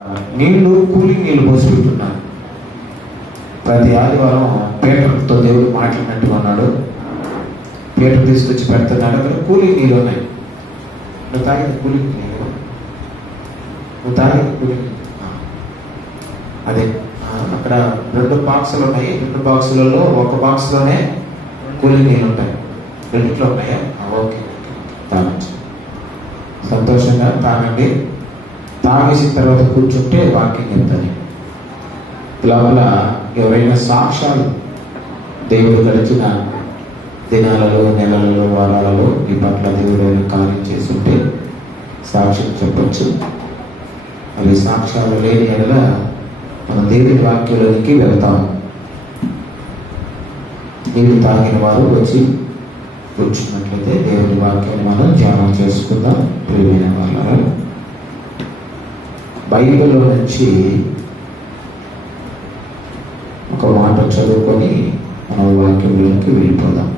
నీళ్లు కూలింగ్ నీళ్లు పోసిపెట్టున్నాను. ప్రతి ఆదివారం పీటర్తో దేవుడు మాట్లాడినట్టుగా ఉన్నాడు. పీటర్ తీసుకొచ్చి పెడుతున్నాడు. అక్కడ కూలింగ్ నీళ్ళు ఉన్నాయి. నువ్వు తాగిన కూలింగ్ నీళ్ళు, నువ్వు తాగిన కూలింగ్ అదే అక్కడ 2 బాక్సులు ఉన్నాయి. 2 బాక్సులలో ఒక బాక్స్లోనే కూలింగ్ నీళ్ళు ఉంటాయి. 2 ఉన్నాయా? ఓకే, తాగచ్చు. సంతోషంగా తాగండి. తాగేసిన తర్వాత కూర్చుంటే వాక్యం చెప్తాను. లోపల ఎవరైనా సాక్ష్యాలు దేవుడు గడిచిన దినాలలో, నెలలలో, వారాలలో ఈ పట్ల దేవుడు కార్యం చేస్తుంటే సాక్ష్యం చెప్పచ్చు. అవి సాక్ష్యాలు లేని ఎడల మనం దేవుని వాక్యంలోనికి వెళ్తాము. నీళ్ళు తాగిన వారు వచ్చి కూర్చున్నట్లయితే దేవుని వాక్యాన్ని మనం ధ్యానం చేసుకుందాం. ప్రియమైన వాళ్ళ బైబిల్లో నుంచి ఒక మాట చదువుకొని మన వాక్యంలోకి వెళ్ళిపోదాం.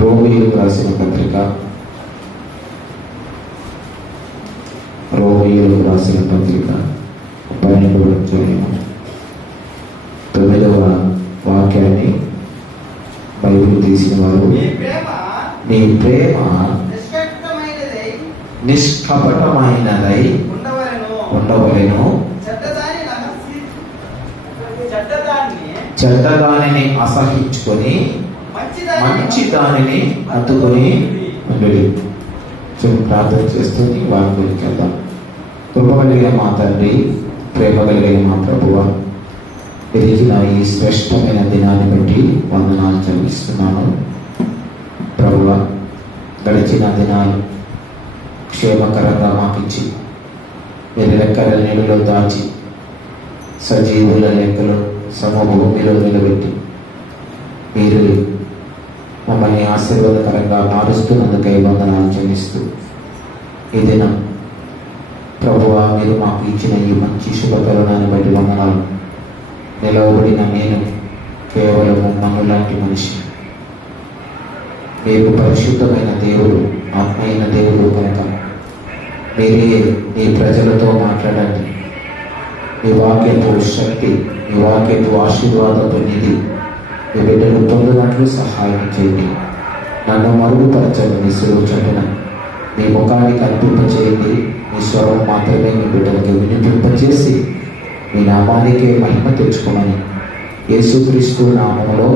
రోమీయులకు రాసిన పత్రిక 12వ అధ్యాయం 9వ వాక్యాన్ని బైబిల్ తీసిన వారు, నీ ప్రేమ నిష్కపటమైనదై ఉండవలెను, చెడ్డదానిని అసహించుకొని మంచి దానిని హత్తుకొని ఉండేది. ప్రార్థన చేస్తుంది. వారి గురించి వెళ్దాం. కృప కలిగిన మా తండ్రి, ప్రేమ కలిగిన మా ప్రభువా, ఎదిగిన ఈ శ్రేష్టమైన దినాన్ని బట్టి వందనాలు చెల్లిస్తున్నాను. ప్రభువా, గడిచిన దినాలు క్షేమకరంగా మాకిచ్చి మీరు లెక్కల నీళ్ళలో దాచి సజీవుల లెక్కలో సమభూమిలో నిలబెట్టి మీరు మమ్మల్ని ఆశీర్వాదకరంగా మారుస్తున్నందుకై వందనాలు చెల్లిస్తూ ఈ దినం ప్రభువా, మీరు మాకు ఇచ్చిన ఈ మంచి శుభకరణాన్ని బట్టి వందనాలు. నిలవబడిన నేను కేవలము మను లాంటి మనిషి. మీకు పరిశుద్ధమైన దేవుడు, ఆత్మైన దేవుడు కనుక మీరే మీ ప్రజలతో మాట్లాడండి. మీ వాక్యపు శక్తి, మీ వాక్యపు ఆశీర్వాదపు నిధి మీ బిడ్డలు పొందినట్లు సహాయం చేయండి. నన్ను మరుగుపరచండి. సులువు చటున మీ ముఖాన్ని కనిపింపచేయండి. మీ స్వరం మాత్రమే మీ బిడ్డలకి వినిపింపచేసి మీ నామానికే మహిమ తెచ్చుకోమని యేసుక్రీస్తు నామములో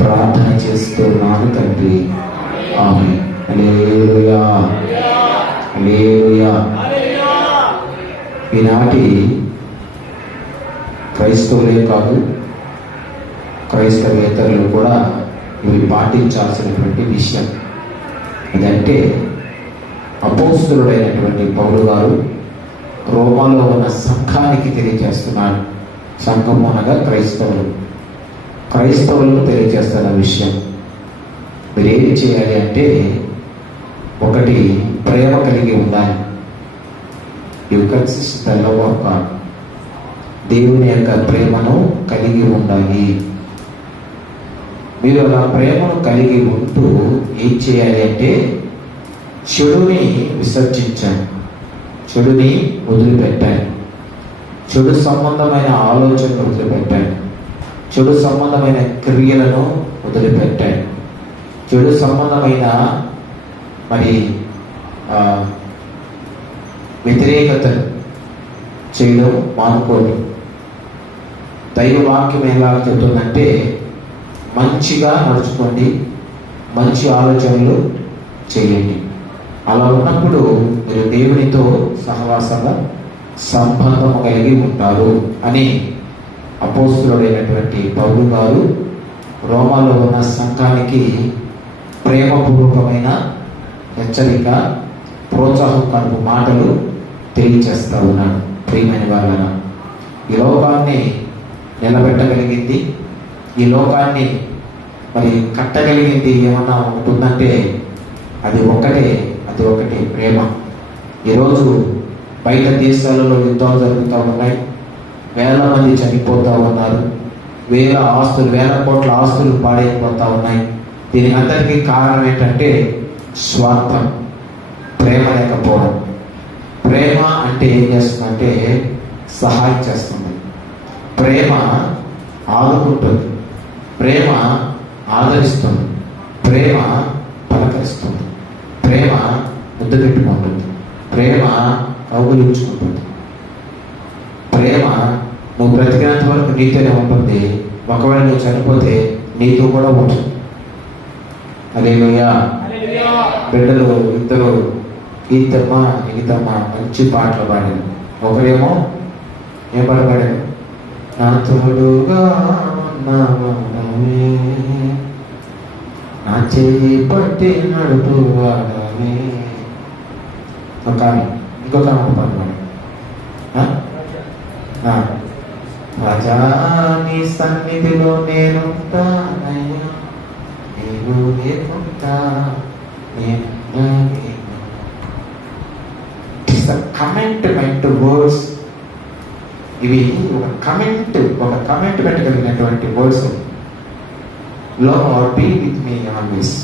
ప్రార్థన చేస్తున్నాను తండ్రి. ఆమేన్. హల్లెలూయా, హల్లెలూయా. ఈనాటి క్రైస్తవులే కాదు, క్రైస్తవేతరులు కూడా ఇవి పాటించాల్సినటువంటి విషయం. అదంటే అపోస్తలుడైనటువంటి పౌలు గారు రోమాలో ఉన్న సంఘానికి తెలియజేస్తున్నాడు. సంఘం అనగా క్రైస్తవులకు తెలియజేస్తున్న విషయం. మీరేం చేయాలి అంటే, ఒకటి, ప్రేమ కలిగి ఉండాలి. You consist the love of God. దేవుని యొక్క ప్రేమను కలిగి ఉండాలి. మీరు అలా ప్రేమను కలిగి ఉంటూ ఏం చేయాలి అంటే, చెడుని విసర్జించాలి, చెడుని వదిలిపెట్టాలి, చెడు సంబంధమైన ఆలోచనలు వదిలిపెట్టాలి, చెడు సంబంధమైన క్రియలను వదిలిపెట్టాలి, చెడు సంబంధమైన వ్యతిరేకతను చేయడం మానుకోండి. దైవ వాక్యం ఎలా చెబుతుందంటే, మంచిగా నడుచుకోండి, మంచి ఆలోచనలు చేయండి. అలా ఉన్నప్పుడు మీరు దేవునితో సహవాసంగా సంబంధం కలిగి ఉంటారు అని అపోస్తలుడైనటువంటి పౌలు గారు రోమాలో ఉన్న సంఘానికి ప్రేమపూర్వకమైన హెచ్చరిక, ప్రోత్సాహకరపు మాటలు తెలియచేస్తూ ఉన్నాడు. ప్రియమైన వాళ్ళ, ఈ లోకాన్ని నిలబెట్టగలిగింది, ఈ లోకాన్ని కట్టగలిగింది ఏమన్నా ఉంటుందంటే అది ఒకటే ప్రేమ. ఈరోజు బయట దేశాలలో యుద్ధాలు జరుగుతూ ఉన్నాయి. వేల మంది చనిపోతూ ఉన్నారు. వేల కోట్ల ఆస్తులు పాడైపోతూ ఉన్నాయి. దీనికి అందరికీ కారణం ఏంటంటే స్వార్థం, ప్రేమ లేకపోవడం. ప్రేమ అంటే ఏం చేస్తుందంటే సహాయం చేస్తుంది, ప్రేమ ఆదుకుంటుంది, ప్రేమ ఆదరిస్తుంది, ప్రేమ పలకరిస్తుంది, ప్రేమ ముద్దు పెట్టుకుంటుంది, ప్రేమ కౌగులించుకుంటుంది. ప్రేమ నువ్వు బ్రతికినంత వరకు నీతోనే ఉంటుంది, ఒకవేళ నువ్వు చనిపోతే నీతో కూడా ఉంటుంది. హల్లెలూయా. బిడ్డలు ఇద్దరు గీతమ్మ నిగితమ్మ మంచి పాటలు పాడారు. ఒకరేమో ఏం పాట పాడారు? నా తోడుగా ఉన్నావే, నా చేయి పట్టి నడుపువాడవే. ఒక ఇంకొక పాట పాడారు. రాజా నీ సన్నిధిలో నేనుంటానయ్యా, నీవు లేకుండా కమెంట్మెంట్ వర్డ్స్ ఇవి. ఒక కమెంట్మెంట్ కలిగినటువంటి words. Lord be with me always,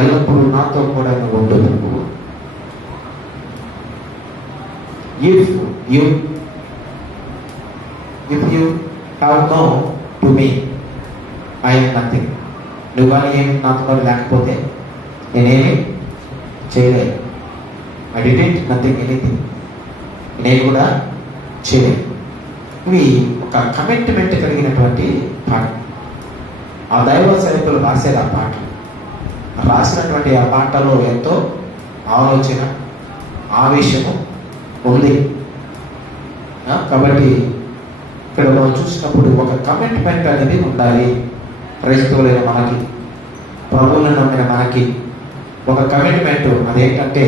ఎల్లప్పుడూ నాతో కూడా నువ్వు ఉంటుంది. నువ్వు if you have no to me, I am nothing. నువ్వు కానీ ఏమి నాతో పాటు లేకపోతే నేనేమి చేయలేదు. ఐ డిడ్ నథింగ్ ఎనీథింగ్, నేను కూడా చేయలేదు. ఇవి ఒక కమిట్మెంట్ కలిగినటువంటి పాట. ఆ దైవ సేవకులు రాసేది ఆ పాట. రాసినటువంటి ఆ పాటలో ఎంతో ఆలోచన, ఆవేశము ఉంది. కాబట్టి ఇక్కడ మనం చూసినప్పుడు ఒక కమిట్మెంట్ అనేది ఉండాలి. క్రైస్తవులైన మనకి, ప్రభువులను నమ్మిన మనకి ఒక కమిట్మెంట్. అదేంటంటే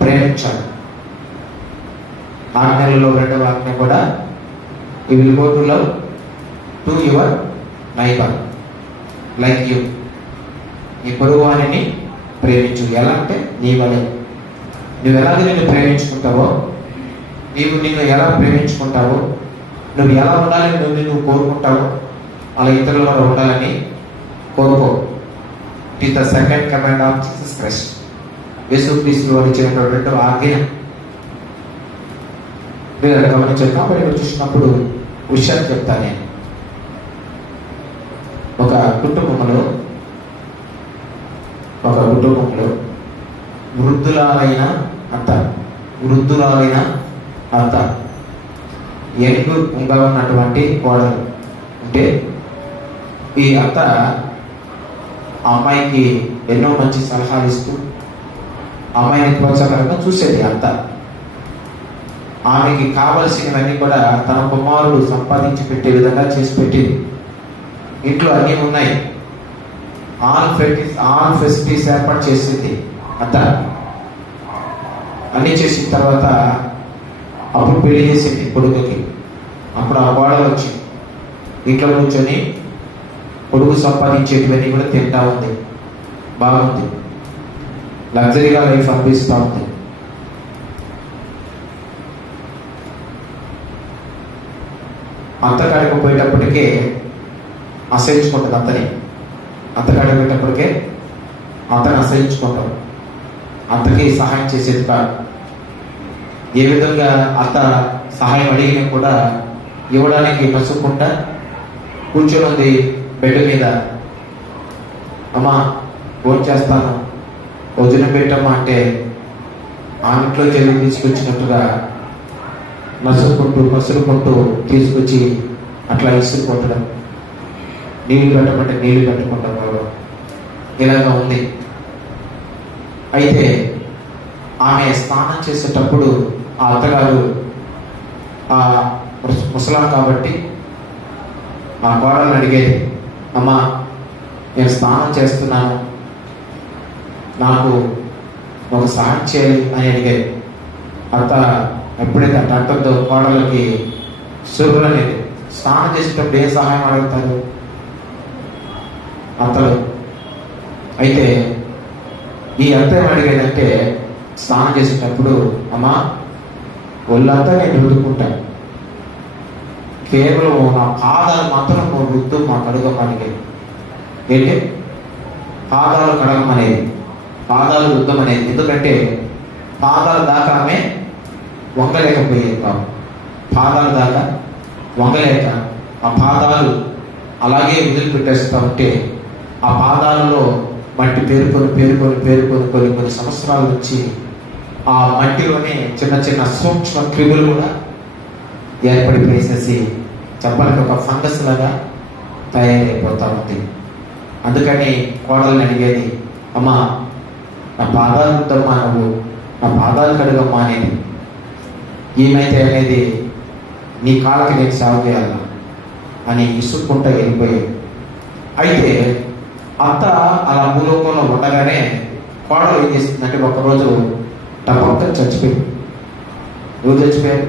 ప్రేమించాలి. ఆజ్ఞలలో రెండవ ఆజ్ఞ కూడా you will go to love to your neighbour like you. నీ పొరుగువానిని ప్రేమించు. ఎలా అంటే నీ వలె. నువ్వు ఎలాగ నిన్ను ప్రేమించుకుంటావో, నీవు నిన్ను ఎలా ప్రేమించుకుంటావో, నువ్వు ఎలా ఉండాలని నువ్వు కోరుకుంటావో అలా ఇతరుల వల్ల ఉండాలని కోరుకో. It is the second command of Jesus Christ. యేసుక్రీస్తు వారు ఇచ్చినటువంటి ఆజ్ఞ మీరు గమనించారు. కాబట్టి చూసినప్పుడు విషయాలు చెప్తాను నేను. ఒక కుటుంబంలో వృద్ధురాలైన అత్త, యంగ్గా ఉన్నటువంటి కోడలు అంటే, ఈ అత్త అమ్మాయికి ఎన్నో మంచి సలహాలు ఇస్తూ అమ్మాయిని ప్రోత్సాహకరంగా చూసేది. అత్త ఆమెకి కావలసినవన్నీ కూడా తన కుమారుడు సంపాదించి పెట్టే విధంగా చేసి పెట్టింది. ఇంట్లో అన్నీ ఉన్నాయి, ఆల్ ఫెసిలిటీస్ ఏర్పాటు చేసింది అత్త. అన్నీ చేసిన తర్వాత అప్పుడు పెళ్లి చేసింది కొడుకుకి. అప్పుడు ఆ కోడలు వచ్చి ఇంట్లో కూర్చొని కొడుకు సంపాదించేటివన్నీ కూడా తింటా ఉంది, బాగుంది, లగ్జరీగా లైఫ్ అనిపిస్తూ ఉంది. అత్తకాడికి పోయేటప్పటికే అసహించుకుంటుంది అత్తకాడికి పోయేటప్పటికే అతను అసహించుకుంటాం. అత్తకి సహాయం చేసేది కాదు. ఏ విధంగా అత్త సహాయం అడిగినా కూడా ఇవ్వడానికి నసుకుంటా కూర్చొని ఉంది బెడ్ మీద. అమ్మా ఫోన్ చేస్తాను, భోజనం పెట్టమ్మా అంటే ఆమెట్లో చెల్లి తీసుకొచ్చినట్టుగా కసురుకుంటూ తీసుకొచ్చి అట్లా ఇసురు కొట్టడం, నీళ్లు పెట్టమంటే నీళ్లు పెట్టుకుంటాం ఇలాగా ఉంది. అయితే ఆమె స్నానం చేసేటప్పుడు ఆ అత్తగారు ఆ ముసలాం కాబట్టి ఆ కోడలను అడిగేది, అమ్మా నేను స్నానం చేస్తున్నాను, నాకు ఒక సహాయం చేయాలి అని అడిగేది. అత్త ఎప్పుడైతే అట్లా అంటుందో కోడలకి సురులనేది. స్నానం చేసేటప్పుడు ఏం సహాయం అడుగుతారు అత్తలు? అయితే ఈ అత్త ఏం అడిగేదంటే, స్నానం చేసేటప్పుడు అమ్మా ఒళ్ళంతా నేను రుద్దుకుంటాను, కేవలం నా పాదాలు మాత్రం నువ్వు రుద్దు మా కడుగ అడిగేది. ఏంటి పాదాలు కడగం అనేది, పాదాలు రుద్దం అనేది. ఎందుకంటే పాదాల దాకా ఆమె వంగలేకపోయేది కాదు. పాదాల దాకా వంగలేక ఆ పాదాలు అలాగే వదిలిపెట్టేస్తూ ఉంటే ఆ పాదాలలో మట్టి కొన్ని సంవత్సరాల నుంచి ఆ మట్టిలోనే చిన్న చిన్న సూక్ష్మ క్రిములు కూడా ఏర్పడిపోయేసేసి చెప్పడానికి ఒక ఫంగస్ లాగా తయారైపోతూ ఉంది. అందుకని కోడల్ని అడిగేది, అమ్మా నా పాదాలు రుద్దమ్మా, నువ్వు నా పాదాలు కడుగమ్మా అనేది. ఏమైతే అనేది నీ కాళ్ళకి నేను సేవ చేయాలన్నా అని ఇసుక్కుంటూ వెళ్ళిపోయాడు. అయితే అత్త అలా భూలోకంలో ఉండగానే కోడలు ఏం చేస్తుందంటే ఒకరోజు టపక్క చచ్చిపోయింది. ఎవరు చచ్చిపోయారు?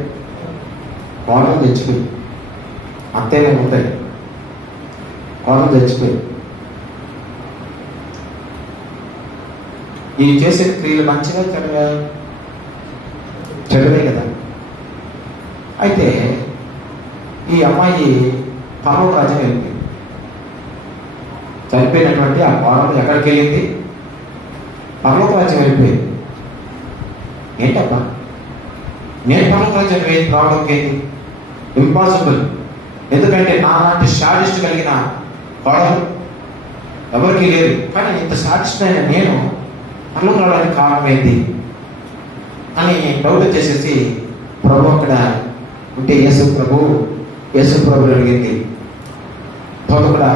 కోడలు చచ్చిపోయింది. అత్తేనే ఉంటాయి, కోడలు చచ్చిపోయింది. ఈ చేసే క్రియలు మంచిగా చెడువే కదా. అయితే ఈ అమ్మాయి పర్వత రాజ్యం వెళ్ళింది. చనిపోయినటువంటి ఆ కోడలు ఎక్కడికి వెళ్ళింది? పర్వత రాజ్యం వెళ్ళిపోయింది. ఏంటబ్బా, నేను పర్వత రాజ్యం రావడానికి ఏంటి? ఇంపాసిబుల్. ఎందుకంటే నాలాంటి షాడిస్ట్ కలిగిన కోడలు ఎవరికి లేదు. కానీ ఇంత షాడిస్ట్ అయిన నేను పర్వత రావడానికి కారణం ఏంటి అని డౌట్ వచ్చేసేసి ప్రభు అక్కడ ఉంటే యేసు ప్రభు అడిగింది, తోటకుడా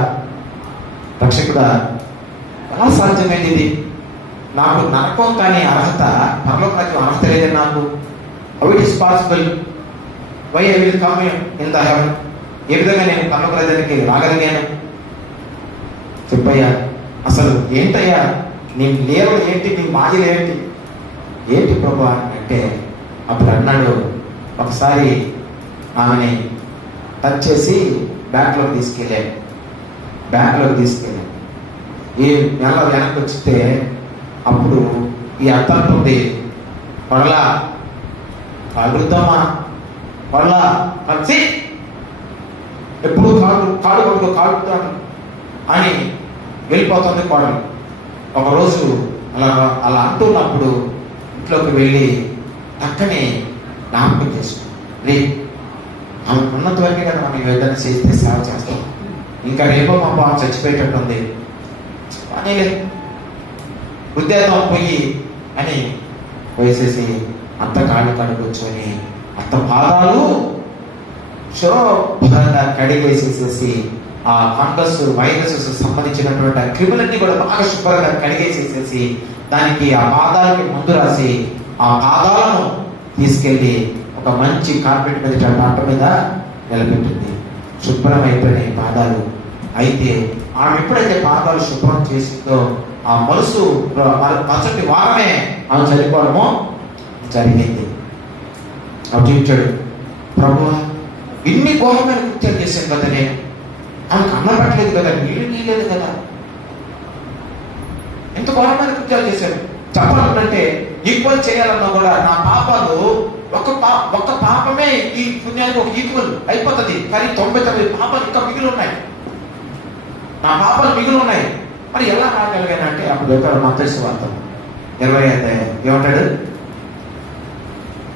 రక్షకుడా, ఎలా సాధ్యమైంది ఇది? నాకు నరకం కానీ అర్హత, పరలోక రాజ్యం అర్హత లేదని నాకు. How it is possible? Why I will come in the heaven? ఏ విధంగా నేను పరలోక రాజ్యానికి రాగలిగాను? చెప్పయ్యా, అసలు ఏంటయ్యా నీ లేరు ఏంటి, నీ మాయలు ఏంటి ప్రభు అంటే అప్పుడు అన్నాడు, ఒకసారి ఆమెని టచ్ చేసి బ్యాంక్లోకి తీసుకెళ్ళాను. ఈ నెల వెనక్కి వచ్చితే అప్పుడు ఈ అత్త అంటుంది, పడలా కాలుద్దామా, పడలా కలిసి ఎప్పుడు కాలుతాను అని వెళ్ళిపోతుంది కోడలు. ఒకరోజు అలా అంటున్నప్పుడు ఇంట్లోకి వెళ్ళి పక్కనే జ్ఞాపకం చేసుకుంది, ఆమె ఉన్నంత వరకే కదా మనం ఏదైనా చేస్తే సేవ చేస్తాం, ఇంకా రేపో మా పాప చచ్చిపోయేటట్టు ఉంది, కానీ ఉద్యోగం పోయి అని వేసేసి అత్త కాళ్ళు కడుగొచ్చుని అత్త పాదాలు శుభ్రంగా కడిగేసేసేసి ఆ ఫంగస్ వైరస్ సంబంధించినటువంటి ఆ క్రిములన్నీ కూడా బాగా శుభ్రంగా కడిగేసేసేసి దానికి ఆ పాదాలకి ముందు రాసి ఆ పాదాలను తీసుకెళ్ళి ఒక మంచి కార్పెట్ మీద టాట మీద నిలబెట్టింది. శుభ్రం అయిపోయినాయి పాదాలు. అయితే ఆమె ఎప్పుడైతే పాదాలు శుభ్రం చేసిందో ఆ మరుసటి వారమే ఆమె చనిపోవడము జరిగింది. చూచాడు, ప్రభు ఇన్ని ఘోరమైన కృత్యాలు చేశాను కదా, నేను ఆమెకు అన్నం పెట్టలేదు కదా, నీళ్ళు నీయలేదు కదా, ఎంత ఘోరమైన కృత్యాలు చేశాను. చెప్పాలంటే ఈక్వల్ చేయాలన్నా కూడా నా పాపాలు ఒక్క పాపమే ఈ పుణ్యానికి ఒక ఈక్వల్ అయిపోతుంది. కానీ 99 పాపాలు ఇంకా మిగిలి ఉన్నాయి, నా పాపాలు మిగిలి ఉన్నాయి. మరి ఎలా రాగలిగానంటే అప్పుడు చెప్పారు మత్తయి సువార్త 20 ఏమంటాడు,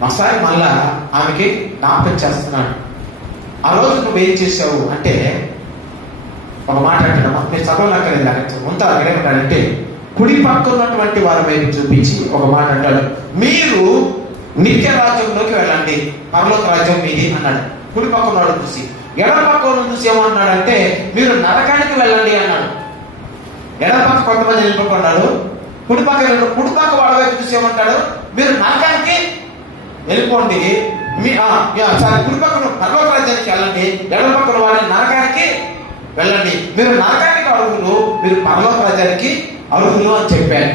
ఒకసారి మళ్ళా ఆమెకి జ్ఞాపకం చేస్తున్నాడు, ఆ రోజు నువ్వేం చేసావు అంటే ఒక మాట అంటాడమ్మా, మీరు చదవలేకలేదు ఉంటారు అక్కడే ఉంటాడంటే కుడి పక్క ఉన్నటువంటి వారి వైపు చూపించి ఒక మాట అంటాడు, మీరు నిత్య రాజ్యంలోకి వెళ్ళండి, పరలోక రాజ్యం మీది అన్నాడు. కుడి పక్క వాడు చూసి, ఎడమ పక్క చూసి ఏమన్నాడంటే మీరు నరకానికి వెళ్ళండి అన్నాడు. ఎడమ పక్క కొంతమంది వెళ్ళిపోకున్నాడు, కుడి పక్క వాడి వైపు చూసి ఏమంటాడు, మీరు నరకానికి వెళ్ళిపోండి, కుడి పక్కన పరలోక రాజ్యానికి వెళ్ళండి, ఎడమ పక్కన వాడిని నరకానికి వెళ్ళండి, మీరు నరకానికి అర్హులు, మీరు పరలోక రాజ్యానికి అర్హులు అని చెప్పారు.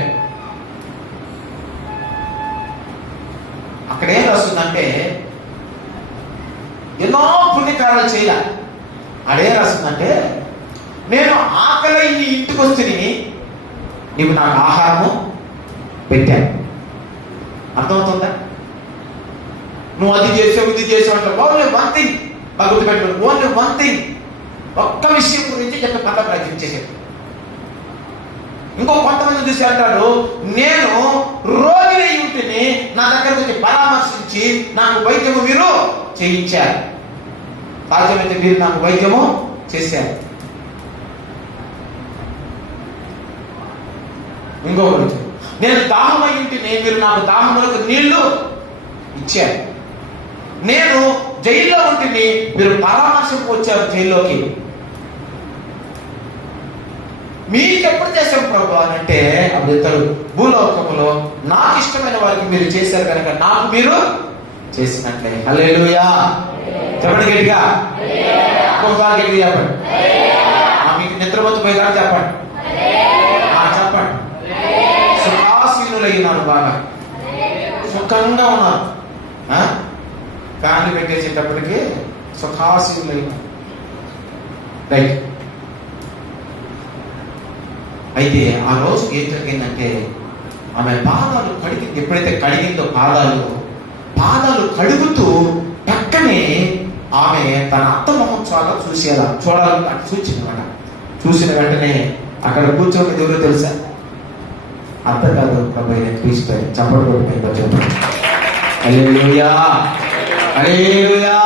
అక్కడ ఏం రాస్తుందంటే ఎన్నో పుణ్యకారాలు చేయాల. అడేం రాస్తుందంటే నేను ఆకలి నీ ఇంటికి వస్తే నీవు నాకు ఆహారము పెట్టాను. అర్థమవుతుందా? నువ్వు అది చేసావు ఇది చేసావు అంటే ఓన్లీ వన్ థింగ్ బాగా గుర్తుపెట్టు, ఓన్లీ వన్ థింగ్, ఒక్క విషయం గురించి చెప్పి పర్లోక రాజ్యం చేసేది. ఇంకో కొంతమంది చూసి అంటారు, నేను రోగిని ఉంటిని, నా దగ్గరకు వచ్చి పరామర్శించి నాకు వైద్యము మీరు చేయించారు. సాధ్యమైతే మీరు నాకు వైద్యము చేశారు. ఇంకొకటి, నేను దాహమై ఉంటిని, మీరు నాకు దాహములకు నీళ్లు ఇచ్చారు. నేను జైల్లో ఉంటిని, మీరు పరామర్శకు వచ్చారు జైల్లోకి. మీకు ఎప్పుడు చేశాం ప్రభు అని అంటే, అప్పుడు ఇద్దరు, భూలోకములో నాకు ఇష్టమైన వారికి మీరు చేశారు కనుక నాకు మీరు చేసినట్లే. హల్లెలూయా. చెప్పండి గట్టిగా, ఒక్కొక్కసారి గట్టిగా చెప్పండి. మీకు నిద్రపోతుపోయి కానీ చెప్పండి, చెప్పండి. సుఖాసీనులైనారు, బాగా సుఖంగా ఉన్నారు. ఫ్యాన్లు పెట్టేసేటప్పటికి సుఖాసీనులైనారు. రైట్. అయితే ఆ రోజు ఏం జరిగిందంటే, ఆమె పాదాలు కడిగింది. ఎప్పుడైతే కడిగిందో పాదాలు కడుగుతూ పక్కనే ఆమె తన అత్త మొహం చూడాలని అటు చూసిందన్నమాట. చూసిన వెంటనే అక్కడ కూర్చొని ఎవరో తెలుసా? అత్త కాదు, ప్రభు అయిన క్రీస్తు. చప్పట్లు కొట్టుకుని చెప్పండి. హల్లెలూయా, హల్లెలూయా.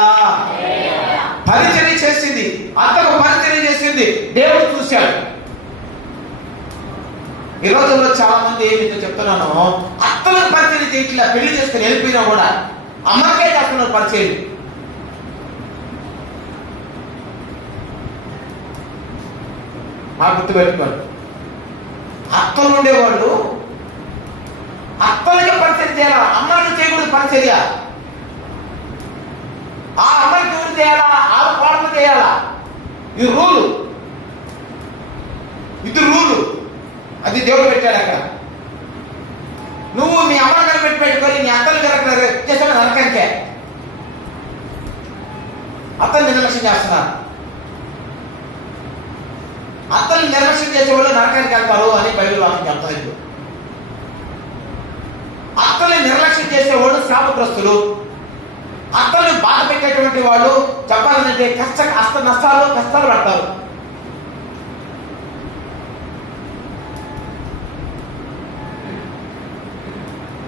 పరిచర్య చేసింది, అత్తకు పరిచర్య చేసింది, దేవుడు చూశాడు. ఈ రోజుల్లో చాలా మంది మీతో చెప్తున్నాను, అత్తలకు పరిచయం చేయట్లా, పెళ్లి చేసుకుని వెళ్ళిపోయినా కూడా అమ్మకే చేస్తున్నారు పరిచయం. గుర్తుపెట్టుకోండి, అత్తలు ఉండేవాళ్ళు అత్తలకి పరిచయం చేయాలా, అమ్మకి చేయకూడదు పరిచర్య. ఆ అమ్మాయికి ఎవరు చేయాలా, ఆ కోడలు చేయాలా. ఇది రూలు, ఇది రూలు. అది దేవుడు పెట్టాడు అక్కడ. నువ్వు మీ అమ్మగారు పెట్టుకొని నీ అత్తలు చేసిన నరకంకే. అత్తలు నిర్లక్ష్యం చేస్తున్నారు. అత్తలు నిర్లక్ష్యం చేసేవాళ్ళు నరకానికి వెళ్తారు అని బైబిల్ వాక్యం చెప్తారు. అత్తల్ని నిర్లక్ష్యం చేసేవాళ్ళు శాపగ్రస్తులు. అత్తల్ని బాధ పెట్టేటువంటి వాళ్ళు చెప్పాలంటే కష్టాలు పడతారు.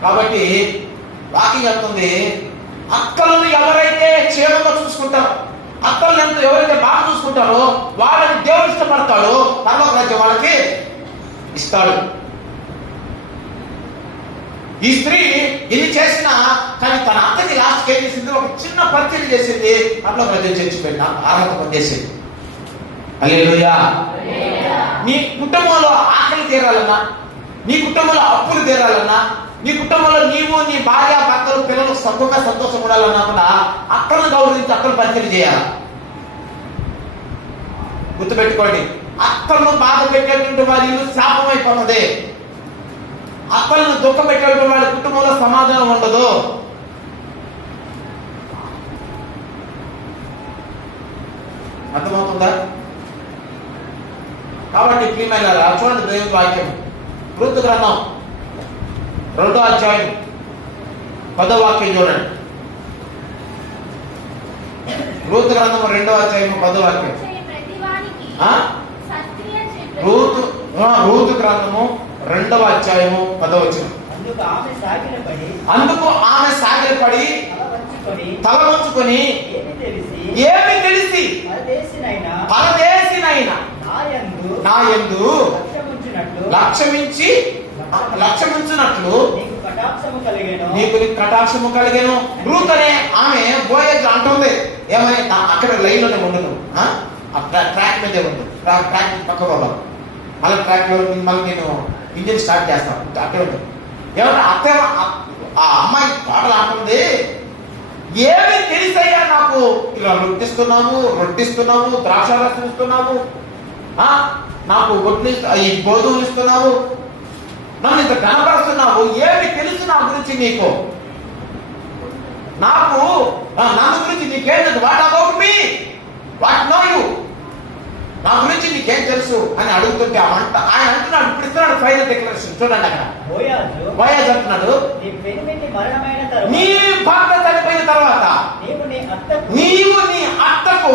కాబట్టి వాక్యం చెప్తుంది, అత్తలను ఎవరైతే క్షేమంగా చూసుకుంటారో, అత్తలను ఎవరైతే బాగా చూసుకుంటారో వాళ్ళని దేవుడు ఇష్టపడతాడు, పరలోక రాజ్యం వాళ్ళకి ఇస్తాడు. ఈ స్త్రీ ఎన్ని చేసినా కానీ తన అత్తకి లాస్ట్కి ఏం చేసింది, ఒక చిన్న పరిచయం చేసింది, పరలోక రాజ్యం చేర్చిపోయింది, అర్హత పొందేసింది. హల్లెలూయా. నీ కుటుంబంలో ఆకలి తీరాలన్నా, నీ కుటుంబంలో అప్పులు తీరాలన్నా, నీ కుటుంబంలో నీవు నీ భార్య భర్తలు పిల్లలు సంతోషంగా సంతోషం ఉండాలన్నా కూడా అక్కలను గౌరవించి అక్కలు పరిచయం చేయాలి. గుర్తుపెట్టుకోండి, అక్కలను బాధ పెట్టేటువంటి వారి ఇల్లు శాపం అయిపోతుంది. అక్కలను దుఃఖం పెట్టేటువంటి వారి కుటుంబంలో సమాధానం ఉండదు. అర్థమవుతుందా? కాబట్టి ప్రియమైన చూడండి, దేవుని వాక్యం రూతు గ్రంథం 2వ అధ్యాయం 10వ వాక్యం చూడండి. రూతు గ్రంథం 2వ అధ్యాయం 10వ వాక్యం. రూతు గ్రంథము 2వ అధ్యాయము 10వ వచనం. అందుకు ఆమె సాగిలపడి తల వంచుకొని, ఏమి తెలిసి పరదేశినైనా నా యందు లక్ష్యముంచినట్లు నీకు కటాక్షము కలిగేను. రూత్ అనే ఆమె బోయజ్ అంటుంది, ఏమని, అక్కడ లైన్ లోనే ఉండదు, ట్రాక్ మీదే ఉండదు, ట్రాక్ పక్క పోదాం, మళ్ళీ ట్రాక్ లో మళ్ళీ నేను ఇంజిన్ స్టార్ట్ చేస్తాను, అక్కడ ఉంటుంది. ఏమంటే అత్త ఆ అమ్మాయి పాటలు అంటుంది, ఏమి తెలిసయ్యా నాకు ఇలా రొట్టిస్తున్నావు, ద్రాక్షారసం ఇస్తున్నావు, నాకు ఒడ్లు ఈ గోధుమలు ఇస్తున్నావు, నన్ను ఇంత కనపరుస్తున్నావు, ఏమి తెలుసు నా గురించి నీకు, నన్ను గురించి నీకేం, what about me, what know you, నా గురించి నీకేం తెలుసు అని అడుగుతుంటే ఆయన అంటున్నాడు, ఇప్పుడు ఇస్తున్నాడు ఫైనల్ డిక్లరేషన్. చూడండి, అక్కడ బోయజ్ అంటున్నాడు, నీ భర్త చనిపోయిన తర్వాత నీవు నీ అత్తకు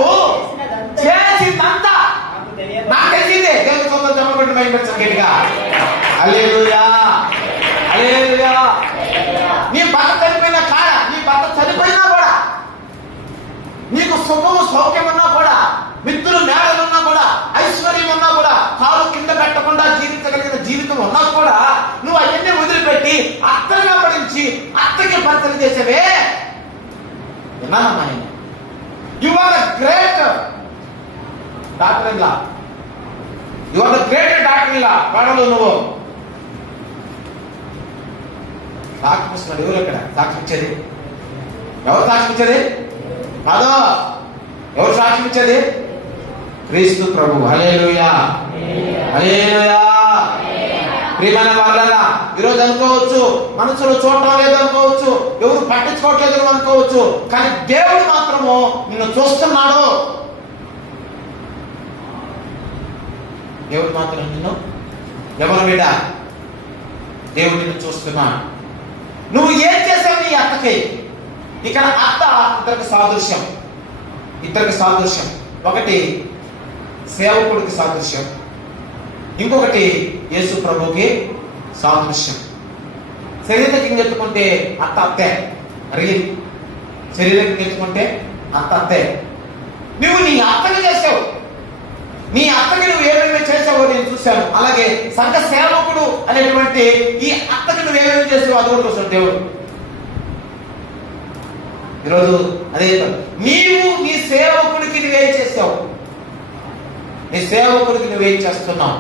చేసిందంతా నాకు తెలిసిందే. దేవుని సొంతం జమపెట్టి మైండ్ గట్టిగా హల్లెలూయా, హల్లెలూయా. నీ భర్త చనిపోయినా కాడ, నీ భర్త చనిపోయినా కూడా, నీకు సుఖము సౌఖ్యం ఉన్నా కూడా, మిత్రులు మేడలున్నా కూడా, ఐశ్వర్యం ఉన్నా కూడా, కాలు కింద పెట్టకుండా జీవించగలిగిన జీవితం ఉన్నా కూడా, నువ్వు అవన్నీ వదిలిపెట్టి అత్తని వెంబడించి అత్తకి భర్తలు చేసేవే. విన్నానమ్మా నేను. You are the great doctor in law. You are the great doctor in law. వాడలు నువ్వు సాక్షి ఇస్తున్నాడు. ఎవరు ఎక్కడ సాక్షి ఇచ్చేది? ఎవరు సాక్షి ఇచ్చేది? కాదు. ఎవరు సాక్ష్యం ఇచ్చేది? క్రీస్తు ప్రభు. హల్లెలూయా, హల్లెలూయా. ప్రియమైన వాళ్ళరా, ఈరోజు అనుకోవచ్చు మనసులో చూడటం లేదు అనుకోవచ్చు, ఎవరు పట్టించుకోవట్లేదు అనుకోవచ్చు, కానీ దేవుడు మాత్రము నిన్ను చూస్తున్నాడు. దేవుడు మాత్రం నిన్ను ఎవరు వీడా? దేవుడు నిన్ను చూస్తున్నాడు. నువ్వు ఏం చేసావు నీ అత్తకి? ఇక్కడ అత్త ఇద్దరికి సాదృశ్యం. ఇద్దరికి సాదృశ్యం. ఒకటి సేవకుడికి సాదృశ్యం, ఇంకొకటి యేసు ప్రభుకి సాదృశ్యం. శరీరం ఎత్తుకుంటే అత్త అత్తే, రియల్ శరీరం ఎత్తుకుంటే అత్త అత్తే. నువ్వు నీ అత్తని చేసావు. నీ అత్తకి నువ్వు ఏమేమి చేసావో నేను చూశాను. అలాగే సంఘ సేవకుడు అనేటువంటి ఈ అత్తకి నువ్వు ఏమేమి చేసావు అది కూడా చూస్తాడు దేవుడు. ఈరోజు అదే నీవు నీ సేవకుడికి నువ్వేం చేస్తావు? నీ సేవకుడికి నువ్వేం చేస్తున్నావు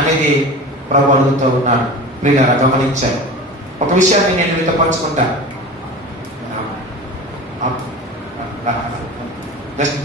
అనేది ప్రభు అడుగుతూ ఉన్నాడు. ప్రియులారా, గమనించాను. ఒక విషయాన్ని నేను మీతో పంచుకుంటా. జస్ట్